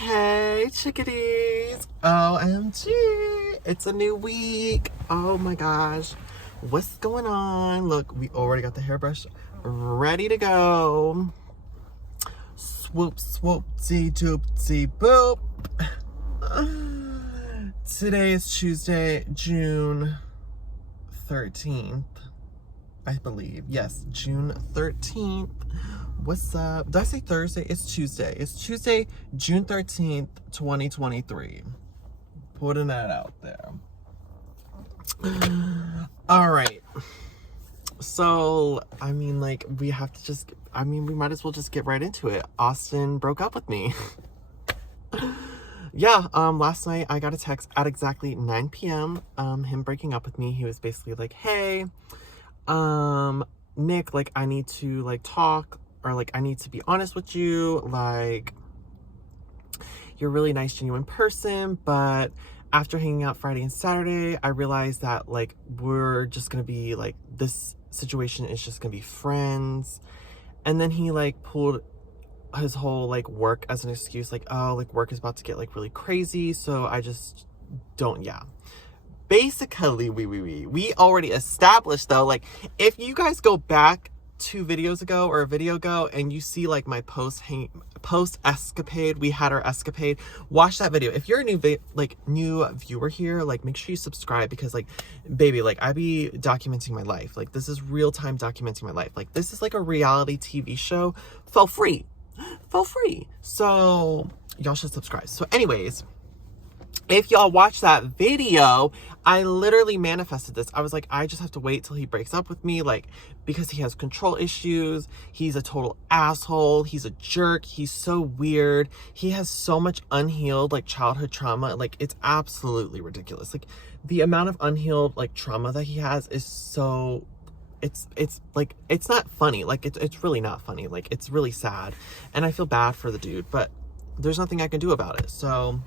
Hey, chickadees. OMG. It's a new week. Oh my gosh. What's going on? Look, we already got the hairbrush ready to go. Swoop, swoop, dee, doop, dee, boop. Today is Tuesday, June 13th. I believe. Yes, June 13th. What's up? Did I say Thursday? It's Tuesday. It's Tuesday, June 13th, 2023. Putting that out there. All right. So, we might as well just get right into it. Austin broke up with me. Yeah, last night I got a text at exactly 9 p.m. Him breaking up with me. He was basically like, hey, Nick, like, I need to, like, talk, or, like, I need to be honest with you, like, you're a really nice, genuine person, but after hanging out Friday and Saturday, I realized that, like, we're just gonna be, like, this situation is just gonna be friends. And then he, like, pulled his whole, like, work as an excuse, like, oh, like, work is about to get, like, really crazy, so I just don't, yeah. Basically, we already established, though, like, if you guys go back 2 videos ago or a video ago and you see, like, my post escapade, we had our escapade, watch that video. If you're a new viewer here, like, make sure you subscribe, because, like, baby, like, I be documenting my life. Like, this is real time documenting my life. Like, this is like a reality TV show for free. So y'all should subscribe. So anyways, if y'all watch that video, I literally manifested this. I was like, I just have to wait till he breaks up with me, like, because he has control issues. He's a total asshole. He's a jerk. He's so weird. He has so much unhealed, like, childhood trauma. Like, it's absolutely ridiculous. Like, the amount of unhealed, like, trauma that he has is so... It's like, it's not funny. Like, it's really not funny. Like, it's really sad. And I feel bad for the dude, but there's nothing I can do about it. So...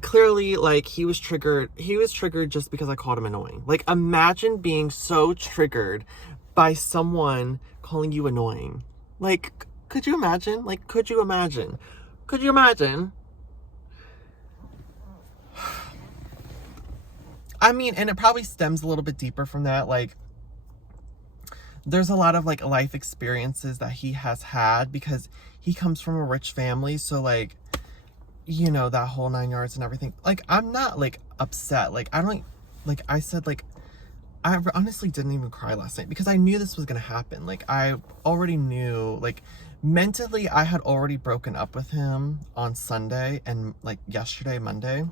clearly, like, he was triggered just because I called him annoying. Like, imagine being so triggered by someone calling you annoying. Like, could you imagine? Like, could you imagine? I mean, and it probably stems a little bit deeper from that. Like, there's a lot of, like, life experiences that he has had because he comes from a rich family. So, like, you know, that whole 9 yards and everything. Like, I'm not, like, upset. Like, I don't, like, I said, like, I honestly didn't even cry last night because I knew this was gonna happen. Like, I already knew, like, mentally, I had already broken up with him on Sunday, and, like, yesterday, Monday,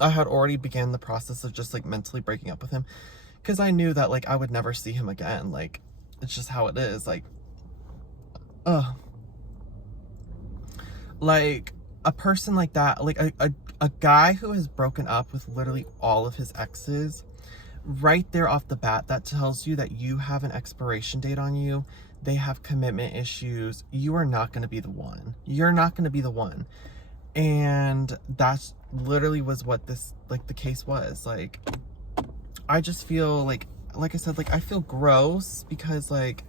I had already began the process of just, like, mentally breaking up with him because I knew that, like, I would never see him again. Like, it's just how it is. Like, ugh. Like, a person like that, like a guy who has broken up with literally all of his exes, right there off the bat, that tells you that you have an expiration date on you. They have commitment issues. You are not going to be the one. You're not going to be the one. And that's literally was what this, like, the case was. Like, I just feel like I said, like, I feel gross because, like,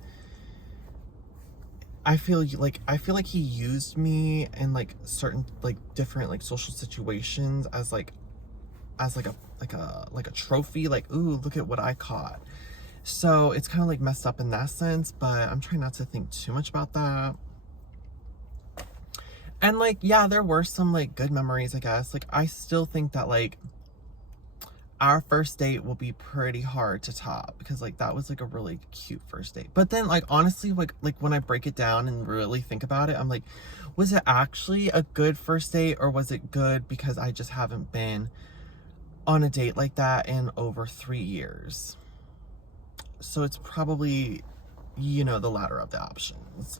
I feel like he used me in, like, certain, like, different, like, social situations as like a trophy, like, ooh, look at what I caught. So it's kind of, like, messed up in that sense, but I'm trying not to think too much about that. And, like, yeah, there were some, like, good memories, I guess. Like, I still think that, like, our first date will be pretty hard to top because, like, that was, like, a really cute first date. But then, like, honestly, like when I break it down and really think about it, I'm like, was it actually a good first date, or was it good because I just haven't been on a date like that in over 3 years? So it's probably, you know, the latter of the options.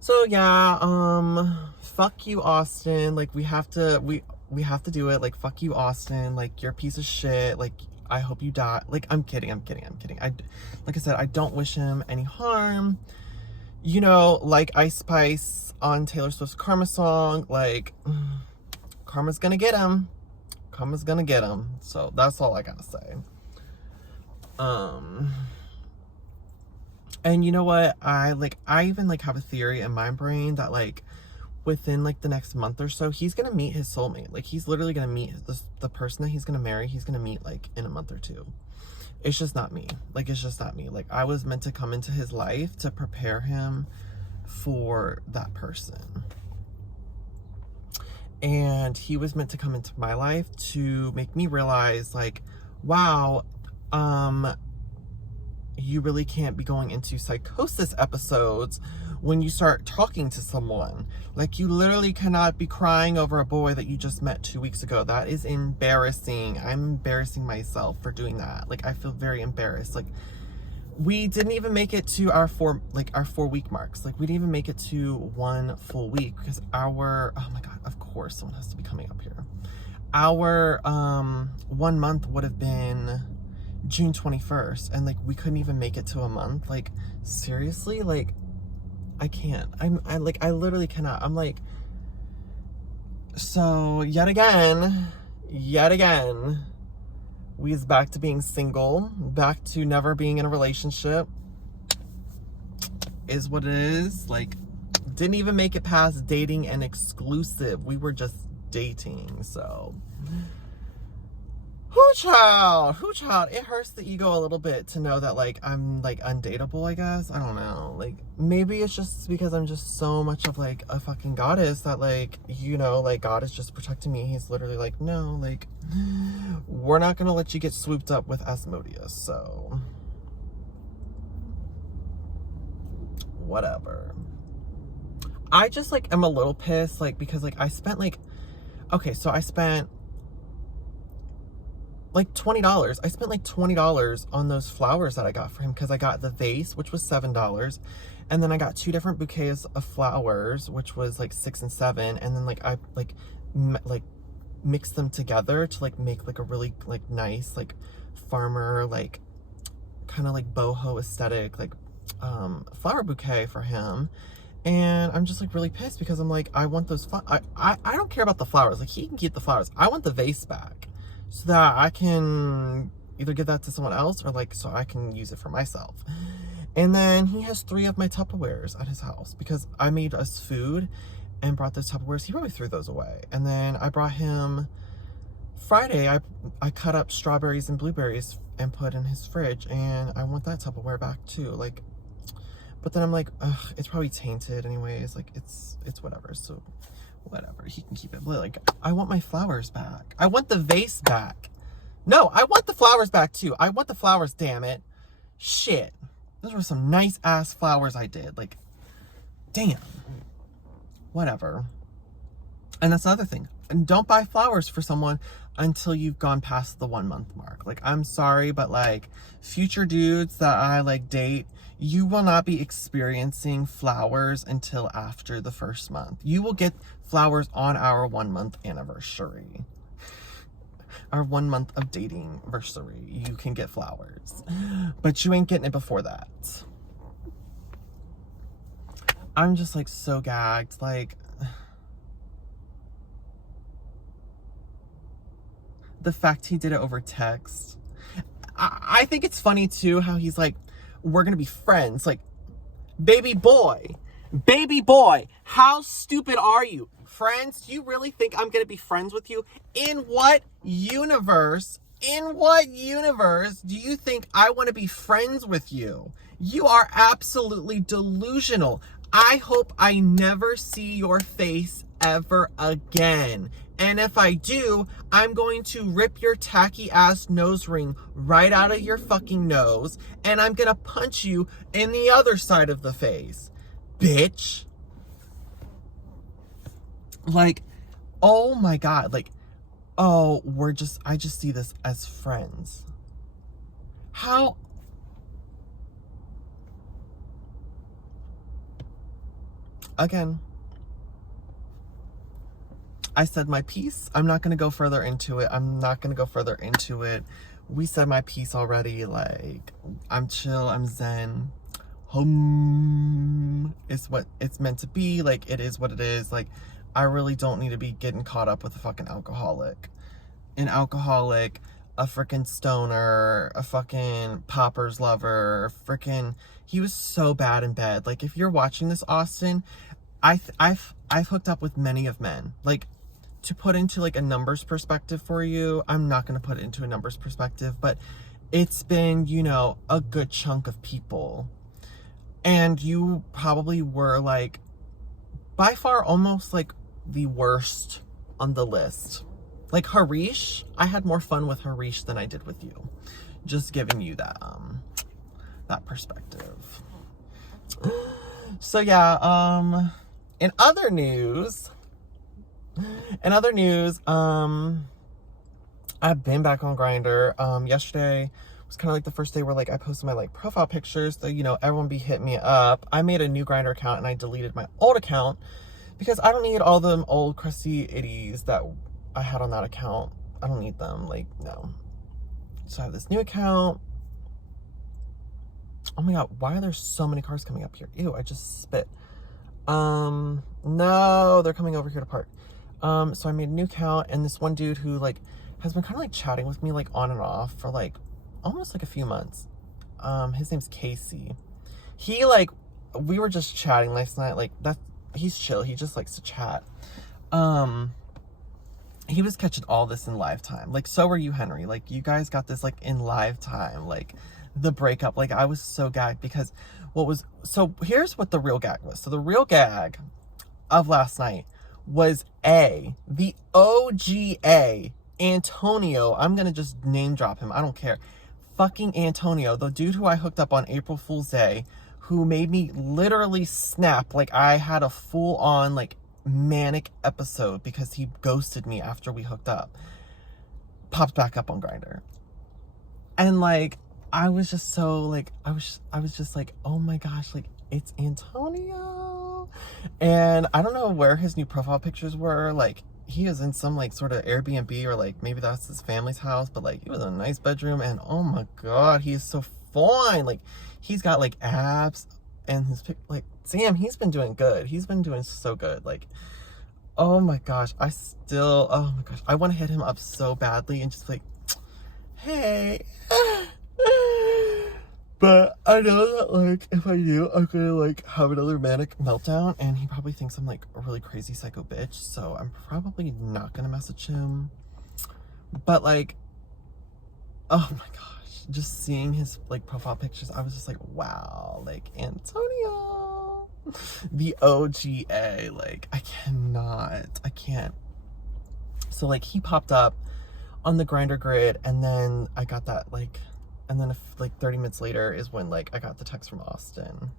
So yeah, fuck you, Austin. Like, we have to do it. Like, fuck you, Austin. Like, you're a piece of shit. Like, I hope you die. Like, I'm kidding. Like I said, I don't wish him any harm. You know, like Ice Spice on Taylor Swift's Karma song, like, karma's gonna get him. So that's all I gotta say. And you know what? I even like have a theory in my brain that like within like the next month or so, he's gonna meet his soulmate. Like he's literally gonna meet the person that he's gonna marry. He's gonna meet like in a month or two. It's just not me. Like it's just not me. Like I was meant to come into his life to prepare him for that person. And he was meant to come into my life to make me realize like, wow, you really can't be going into psychosis episodes when you start talking to someone. Like you literally cannot be crying over a boy that you just met 2 weeks ago. That is embarrassing. I'm embarrassing myself for doing that. Like I feel very embarrassed. Like we didn't even make it to our 4-week marks. Like we didn't even make it to 1 full week because our, oh my God, of course someone has to be coming up here. Our 1 month would have been June 21st, and like we couldn't even make it to a month. Like seriously, like I can't. I literally cannot. I'm like, so yet again, we is back to being single, back to never being in a relationship. Is what it is. Like, didn't even make it past dating and exclusive. We were just dating, so. Who child? It hurts the ego a little bit to know that like I'm like undateable, I guess. I don't know. Like maybe it's just because I'm just so much of like a fucking goddess that like, you know, like God is just protecting me. He's literally like, no, like we're not gonna let you get swooped up with Asmodeus, so whatever. I just like am a little pissed, like because like I spent like, okay, so I spent like $20. I spent like $20 on those flowers that I got for him because I got the vase, which was $7, and then I got 2 different bouquets of flowers, which was like $6 and $7, and then like I like mixed them together to like make like a really like nice like farmer like kind of like boho aesthetic like flower bouquet for him. And I'm just like really pissed because I'm like, I want those I don't care about the flowers. Like he can keep the flowers. I want the vase back so that I can either give that to someone else or like so I can use it for myself. And then he has 3 of my Tupperwares at his house because I made us food and brought those Tupperwares. He probably threw those away. And then I brought him Friday, I cut up strawberries and blueberries and put in his fridge, and I want that Tupperware back too. Like, but then I'm like, ugh, it's probably tainted anyways. Like it's whatever. So whatever, he can keep it. But like, I want my flowers back. I want the vase back. No, I want the flowers back too. I want the flowers, damn it. Shit. Those were some nice ass flowers I did. Like, damn. Whatever. And that's another thing. And don't buy flowers for someone until you've gone past the 1 month mark. Like, I'm sorry, but like future dudes that I like date, you will not be experiencing flowers until after the 1st month. You will get flowers on our 1 month anniversary. Our 1 month of dating anniversary. You can get flowers. But you ain't getting it before that. I'm just like so gagged. Like, the fact he did it over text. I think it's funny too how he's like, we're gonna be friends. Like, baby boy, how stupid are you? Friends? Do you really think I'm gonna be friends with you? In what universe do you think I want to be friends with you? You are absolutely delusional. I hope I never see your face ever again. And if I do, I'm going to rip your tacky ass nose ring right out of your fucking nose, and I'm gonna punch you in the other side of the face, bitch. Like, oh my God, like, oh, I just see this as friends. How? Again, I said my piece. I'm not going to go further into it. We said my piece already. Like, I'm chill. I'm zen. Home is what it's meant to be. Like, it is what it is. Like, I really don't need to be getting caught up with a fucking alcoholic. An alcoholic a freaking stoner, a fucking poppers lover, freaking, he was so bad in bed. Like, if you're watching this, Austin, I've hooked up with many of men. Like, to put into like a numbers perspective for you, I'm not going to put it into a numbers perspective, but it's been, you know, a good chunk of people. And you probably were like, by far, almost like the worst on the list. Like Harish, I had more fun with Harish than I did with you. Just giving you that perspective. So yeah, in other news, I've been back on Grindr. Yesterday was kind of like the first day where like I posted my like profile pictures, so you know everyone be hitting me up. I made a new Grindr account and I deleted my old account because I don't need all them old crusty itties that I had on that account. I don't need them. Like, no. So I have this new account. Oh my god, why are there so many cars coming up here? Ew, I just spit. No, they're coming over here to park. So I made a new account, and this one dude who like has been kind of like chatting with me like on and off for like almost like a few months. His name's Casey. He like, we were just chatting last night. Like, he's chill. He just likes to chat. He was catching all this in live time. Like, so were you, Henry. Like, you guys got this like in live time. Like, the breakup. Like, I was so gagged because so here's what the real gag was. So the real gag of last night was the OGA, Antonio. I'm gonna just name drop him. I don't care. Fucking Antonio, the dude who I hooked up on April Fool's Day, who made me literally snap like I had a full on like manic episode because he ghosted me after we hooked up, popped back up on Grindr. And like, I was just so like, I was just like, oh my gosh, like, it's Antonio. And I don't know where his new profile pictures were. Like, he was in some like sort of Airbnb, or like maybe that's his family's house, but like, it was a nice bedroom, and oh my god, he is so fine. Like, he's got like abs, and his like, Sam, he's been doing good. He's been doing so good. Like, oh my gosh, oh my gosh, I want to hit him up so badly and just like, hey. But I know that like, if I do, I'm gonna like have another manic meltdown, and he probably thinks I'm like a really crazy psycho bitch, so I'm probably not gonna message him. But like, oh my gosh, just seeing his like profile pictures, I was just like, wow, like, Antonio, the OGA. Like, I can't. So like, he popped up on the Grindr grid, and then I got that like, and then like 30 minutes later is when like I got the text from Austin.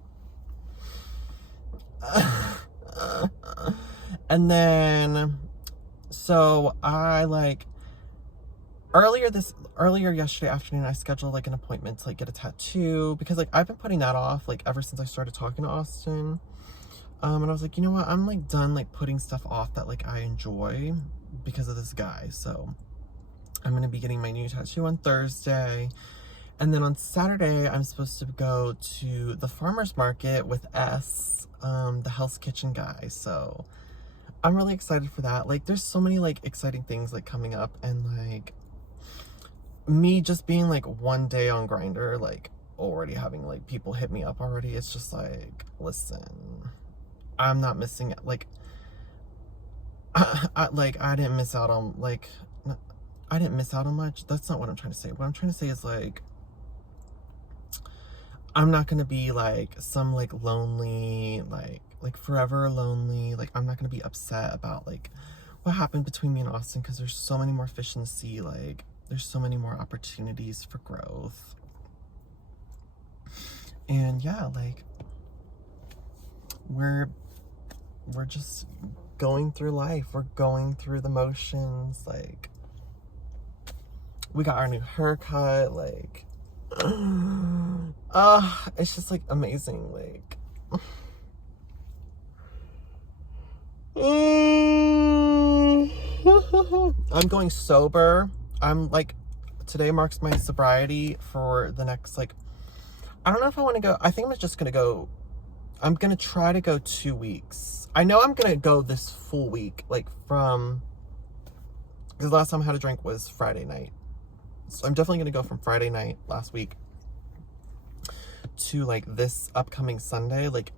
And then, so I like, earlier yesterday afternoon, I scheduled like an appointment to like get a tattoo, because like I've been putting that off like ever since I started talking to Austin. And I was like, you know what, I'm like done like putting stuff off that like I enjoy because of this guy. So I'm gonna be getting my new tattoo on Thursday. And then on Saturday, I'm supposed to go to the farmer's market with the Hell's Kitchen guy. So I'm really excited for that. Like, there's so many like exciting things like coming up, and like me just being like one day on Grindr, like already having like people hit me up already. It's just like, listen, I'm not missing it. Like, I didn't miss out on like, I didn't miss out on much. That's not what I'm trying to say. What I'm trying to say is like, I'm not gonna be like some like lonely, like forever lonely. Like, I'm not gonna be upset about like what happened between me and Austin, because there's so many more fish in the sea. Like, there's so many more opportunities for growth. And yeah, like, we're just going through life. We're going through the motions. Like, we got our new haircut. Like, it's just like amazing. Like, I'm going sober. I'm like, today marks my sobriety for the next like, I don't know if I want to go. I think I'm just gonna go. I'm gonna try to go 2 weeks. I know I'm gonna go this full week, like, from, because last time I had a drink was Friday night. So I'm definitely going to go from Friday night last week to like this upcoming Sunday, like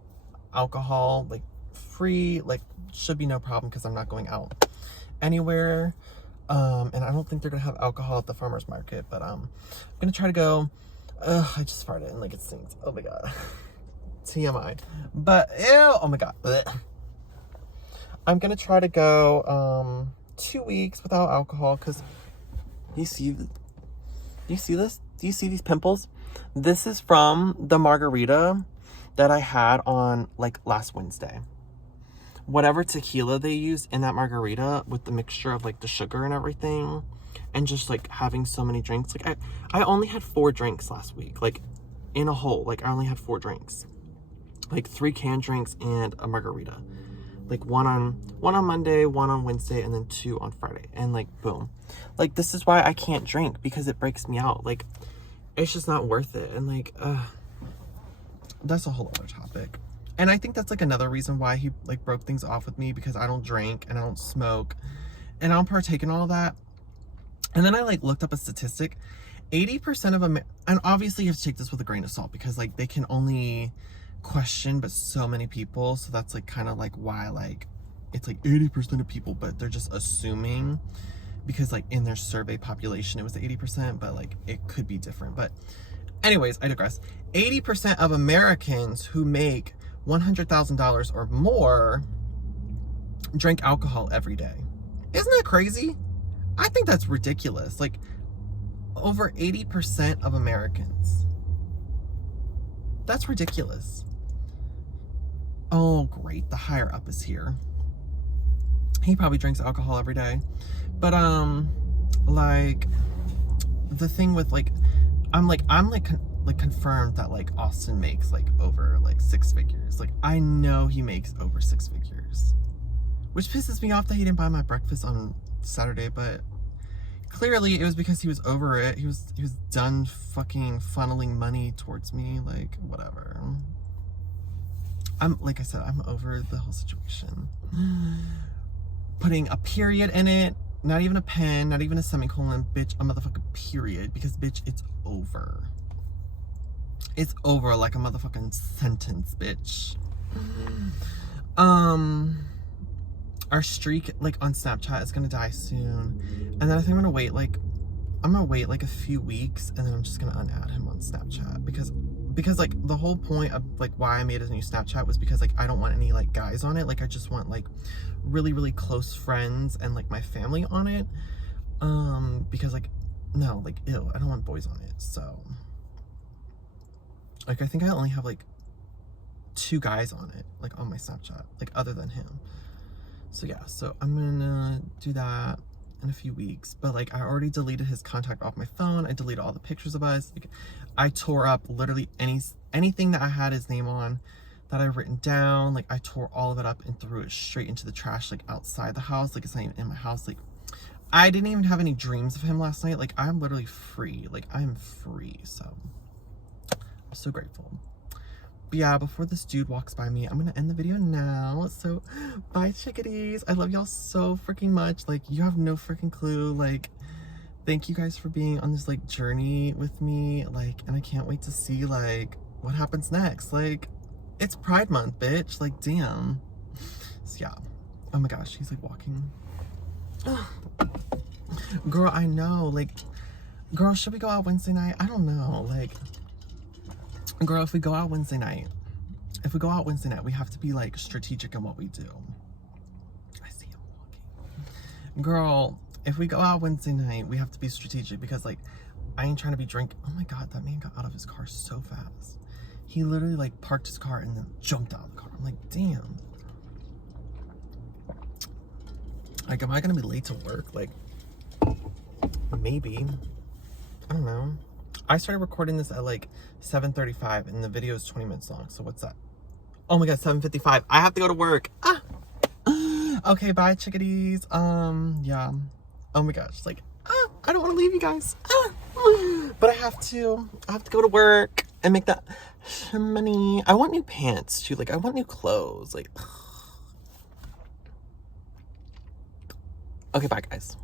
alcohol, like free, like should be no problem because I'm not going out anywhere. And I don't think they're gonna have alcohol at the farmer's market, but I'm gonna try to go. I just farted and like it stinks. Oh my god. TMI. But ew, oh my god. Blech. I'm gonna try to go 2 weeks without alcohol because you see this? Do you see these pimples? This is from the margarita that I had on like last Wednesday. Whatever tequila they used in that margarita with the mixture of like the sugar and everything, and just like having so many drinks. Like I only had 4 drinks last week, like in a whole, like I only had 4 drinks, like 3 canned drinks and a margarita, like one on Monday, 1 on Wednesday, and then 2 on Friday, and like boom. Like this is why I can't drink, because it breaks me out. Like it's just not worth it. And like that's a whole other topic. And I think that's like another reason why he like broke things off with me, because I don't drink and I don't smoke and I don't partake in all of that. And then I like looked up a statistic. 80% of them, and obviously you have to take this with a grain of salt because like they can only question but so many people, so that's like kind of like why like it's like 80% of people, but they're just assuming because like in their survey population it was 80%, but like it could be different. But anyways, I digress. 80% of Americans who make $100,000 or more drink alcohol every day. Isn't that crazy? I think that's ridiculous. Like over 80% of Americans. That's ridiculous. Oh, great. The higher up is here. He probably drinks alcohol every day. But like the thing with like I'm confirmed that like Austin makes like over like 6 figures. Like I know he makes over 6 figures, which pisses me off that he didn't buy my breakfast on Saturday. But clearly it was because he was over it. He was done fucking funneling money towards me. Like whatever. Like I said, I'm over the whole situation. Putting a period in it, not even a pen, not even a semicolon, bitch, a motherfucking period, because bitch, it's over. It's over like a motherfucking sentence, bitch. Our streak like on Snapchat is gonna die soon, and then I think I'm gonna wait like a few weeks, and then I'm just gonna unadd him on Snapchat because like the whole point of like why I made a new Snapchat was because like I don't want any like guys on it. Like I just want like really, really close friends and like my family on it. Because like no, like ew, I don't want boys on it. So like I think I only have like 2 guys on it, like on my Snapchat, like other than him. So yeah, so I'm gonna do that in a few weeks. But like I already deleted his contact off my phone. I deleted all the pictures of us. Like, I tore up literally anything that I had his name on that I've written down. Like I tore all of it up and threw it straight into the trash, like outside the house. Like it's not even in my house. Like I didn't even have any dreams of him last night. Like I'm literally free. Like I'm free. So I'm so grateful. But yeah, before this dude walks by me, I'm gonna end the video now. So bye chickadees. I love y'all so freaking much. Like you have no freaking clue. Like thank you guys for being on this like journey with me. Like, and I can't wait to see like what happens next. Like it's Pride Month, bitch. Like damn. So yeah. Oh my gosh, he's like walking. Girl, I know. Like girl, should we go out Wednesday night? I don't know. Like girl, if we go out Wednesday night, we have to be like strategic in what we do. I see him walking. Girl, if we go out Wednesday night, we have to be strategic because like I ain't trying to be drinking. Oh my god, that man got out of his car so fast. He literally like parked his car and then jumped out of the car. I'm like, damn. Like, am I gonna be late to work? Like, maybe. I don't know. I started recording this at like 7:35 and the video is 20 minutes long. So what's that? Oh my god, 7:55. I have to go to work. Ah. Okay, bye chickadees. Yeah. Oh my gosh, like I don't want to leave you guys. But I have to go to work and make that money. I want new pants too. Like I want new clothes. Like okay, bye guys.